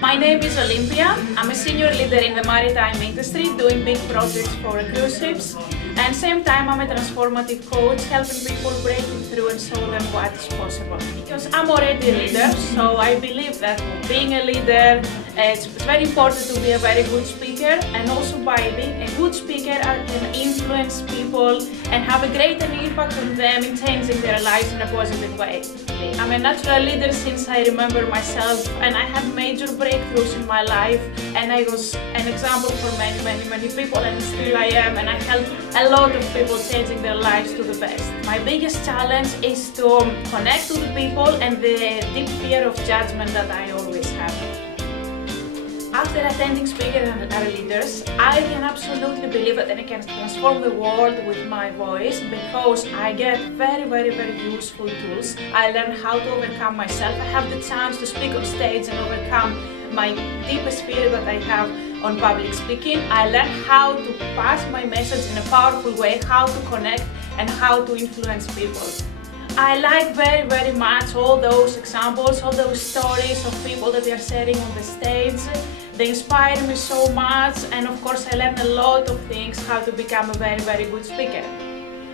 My name is Olympia. I'm a senior leader in the maritime industry doing big projects for cruise ships. And same time I'm a transformative coach helping people break through and show them what is possible. Because I'm already a leader, so I believe that being a leader, it's very important to be a very good speaker, and also by being a good speaker I can influence people and have a greater impact on them in changing their lives in a positive way. I'm a natural leader since I remember myself, and I had major breakthroughs in my life, and I was an example for many people, and still I am, and I help a lot of people changing their lives to the best. My biggest challenge is to connect to the people and the deep fear of judgment that I always have. After attending speakers and other leaders, I can absolutely believe that I can transform the world with my voice, because I get very useful tools. I learn how to overcome myself. I have the chance to speak on stage and overcome my deepest fear that I have on public speaking. I learn how to pass my message in a powerful way, how to connect and how to influence people. I like very much all those examples, all those stories of people that they are sharing on the stage. They inspire me so much, and of course I learn a lot of things how to become a very good speaker.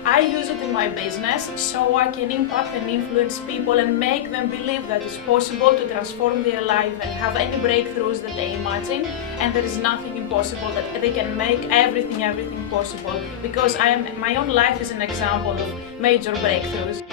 I use it in my business so I can impact and influence people and make them believe that it's possible to transform their life and have any breakthroughs that they imagine, and there is nothing impossible, that they can make everything possible, because my own life is an example of major breakthroughs.